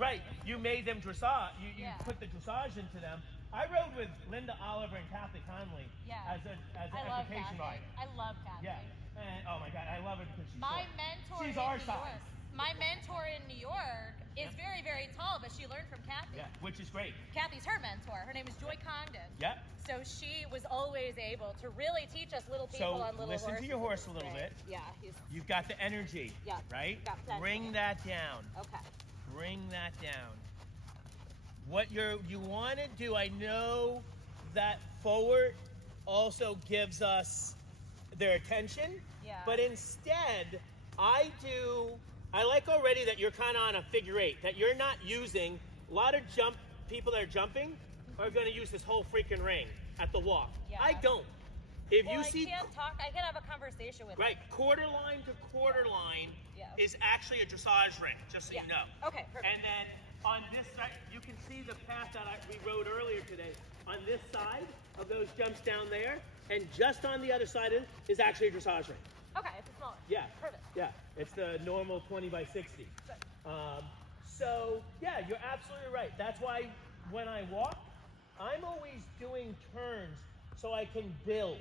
Right, you made them dressage. You put the dressage into them. I rode with Linda Oliver and Kathy Conley as an education rider. I love Kathy. Yeah, and oh my God, I love her because she's my short. mentor. She's in our New size. York, my mentor in New York is very, very tall, but she learned from Kathy. Yeah, which is great. Kathy's her mentor. Her name is Joy Congdon. Yeah. So she was always able to really teach us little people on little horses. So listen to your horse a little bit. Yeah. You've got the energy. Yeah. Right? Got plenty. Bring that down. Okay. Bring that down. What you want to do, I know that forward also gives us their attention. Yeah. But instead, I like already that you're kind of on a figure eight, that you're not using, a lot of people that are jumping are going to use this whole freaking ring at the walk. Yeah. I don't. If well, you see, I can't talk. I can have a conversation with right, them. quarter line to quarter line is actually a dressage ring, just so you know. Okay, perfect. And then on this side, you can see the path that we rode earlier today. On this side of those jumps down there, and just on the other side is actually a dressage ring. Okay, it's a smaller. Yeah. Perfect. Yeah, it's the normal 20 by 60. So yeah, you're absolutely right. That's why when I walk, I'm always doing turns so I can build.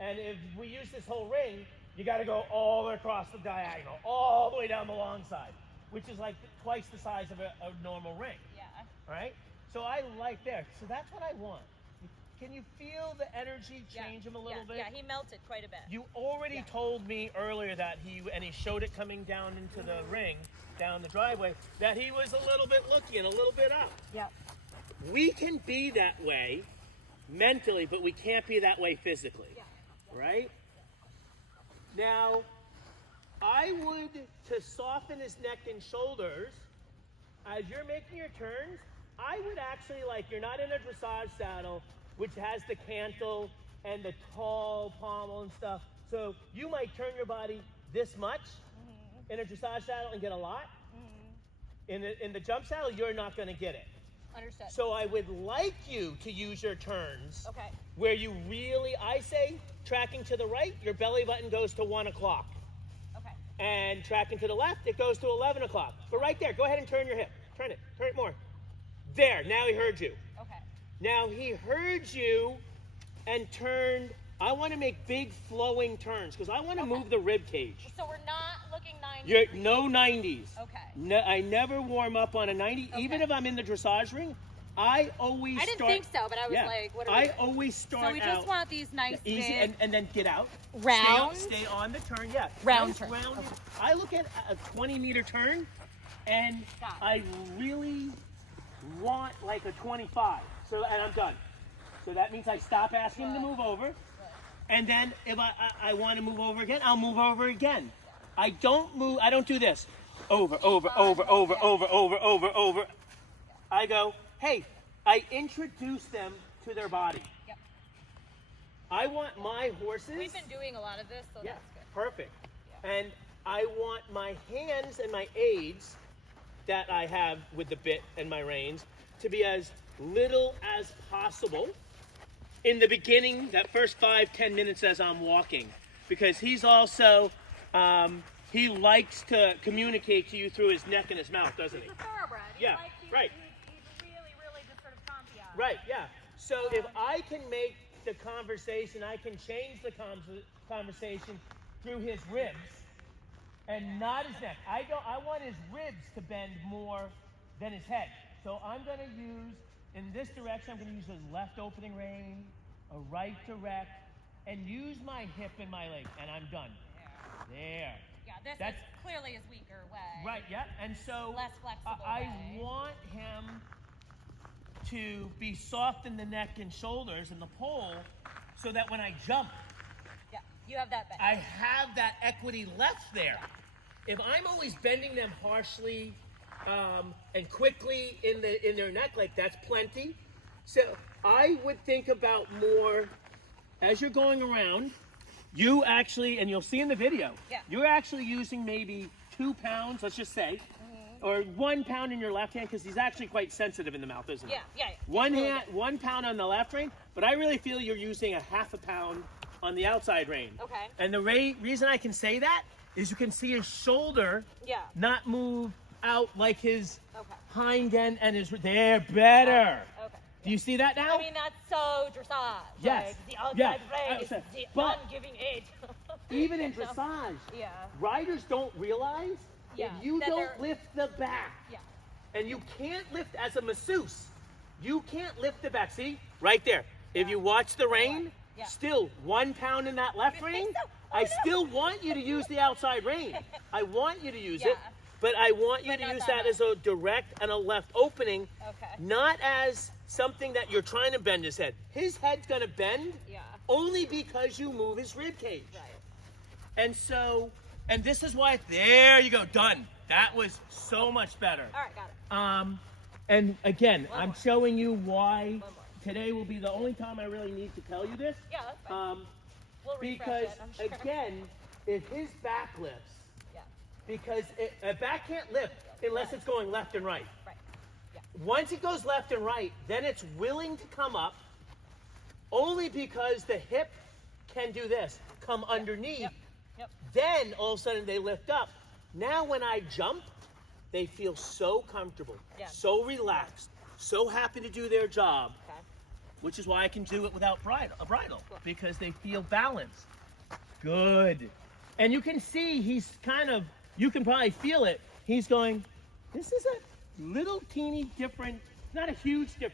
And if we use this whole ring, you got to go all the way across the diagonal, all the way down the long side, which is like twice the size of a normal ring. Yeah. All right? So I like there. So that's what I want. Can you feel the energy change him a little bit? Yeah, he melted quite a bit. You already told me earlier that he showed it coming down into the ring, down the driveway, that he was a little bit looking, a little bit up. Yeah. We can be that way mentally, but we can't be that way physically. Yeah. Right? Now, I would, to soften his neck and shoulders, as you're making your turns, I would actually, like, you're not in a dressage saddle, which has the cantle and the tall pommel and stuff. So you might turn your body this much in a dressage saddle and get a lot. In the jump saddle, you're not going to get it. Understood. So I would like you to use your turns where you really, I say, tracking to the right, your belly button goes to 1 o'clock. Okay. And tracking to the left, it goes to 11 o'clock. But right there, go ahead and turn your hip. Turn it more. There, now he heard you. Okay. Now he heard you and turned. I want to make big flowing turns because I want to move the rib cage. So we're not looking 90. No 90s. Okay. No, I never warm up on a 90. Okay. Even if I'm in the dressage ring, I always I didn't think so, but I was like, what are we doing? always start out. So we just want these nice easy big and then get out. round. Stay on the turn, yeah. Round Nice turn. round. Okay. I look at a 20-meter turn, and I really want like a 25. So, and I'm done. So that means I stop asking him to move over. And then if I want to move over again, I'll move over again. I don't do this. Over. I go, hey, I introduce them to their body. Yep. I want my horses. We've been doing a lot of this, so that's good. Perfect. Yeah. And I want my hands and my aids that I have with the bit and my reins to be as little as possible in the beginning, that first 5-10 minutes as I'm walking, because he's also, he likes to communicate to you through his neck and his mouth, doesn't he? He's a thoroughbred. Right. He's really just sort of compy. Right, yeah. So if I can make the conversation, I can change the conversation through his ribs and not his neck. I want his ribs to bend more than his head. So I'm going to use, in this direction, I'm going to use a left opening rein, a right direct, and use my hip and my leg, and I'm done. There. Yeah, that's clearly his weaker way. Right, yeah. And so less flexible I way. want him to be soft in the neck and shoulders and the pole so that when I jump, you have that bend. I have that equity left there. Yeah. If I'm always bending them harshly and quickly in their neck, like that's plenty. So I would think about more as you're going around. You actually, and you'll see in the video, you're actually using maybe 2 pounds, let's just say, or 1 pound in your left hand, because he's actually quite sensitive in the mouth, isn't he? Yeah. 1 pound on the left rein, but I really feel you're using a half a pound on the outside rein. Okay. And the reason I can say that is you can see his shoulder not move out like his hind end and his, they're better. Okay. Do you see that now? I mean, that's so dressage. Yes. Like, the outside Yes. rein is Outside. the But non-giving aid. Even in You know? dressage, Yeah. riders don't realize Yeah, if you that don't they're- lift the back, Yeah. and you can't lift as a masseuse, you can't lift the back. See, right there. If Yeah. you watch the rein, Yeah. still 1 pound in that left You think rein. so? Oh, I no. still want you to use the outside rein. I want you to use it, Yeah. but I want you But to not use that that as a direct and a left opening, Okay. not as something that you're trying to bend his head. His head's gonna bend Yeah. only because you move his rib cage. Right. And so, and this is why, there you go, done. That was so much better. All right, got it. And again, One I'm more. showing you why One more. today will be the only time I really need to tell you this. Yeah, that's fine. We'll refresh Because it, I'm sure. again, if his back lifts, Yeah. because a back can't lift unless it's going left and right. Right. Yeah. Once it goes left and right, then it's willing to come up only because the hip can do this, come underneath. Yep. Yep. Then all of a sudden they lift up. Now when I jump, they feel so comfortable, Yeah. so relaxed, so happy to do their job, Okay. which is why I can do it without a bridle, Cool. because they feel balanced. Good. And you can see he's kind of, you can probably feel it. He's going, this is a little teeny different, not a huge difference.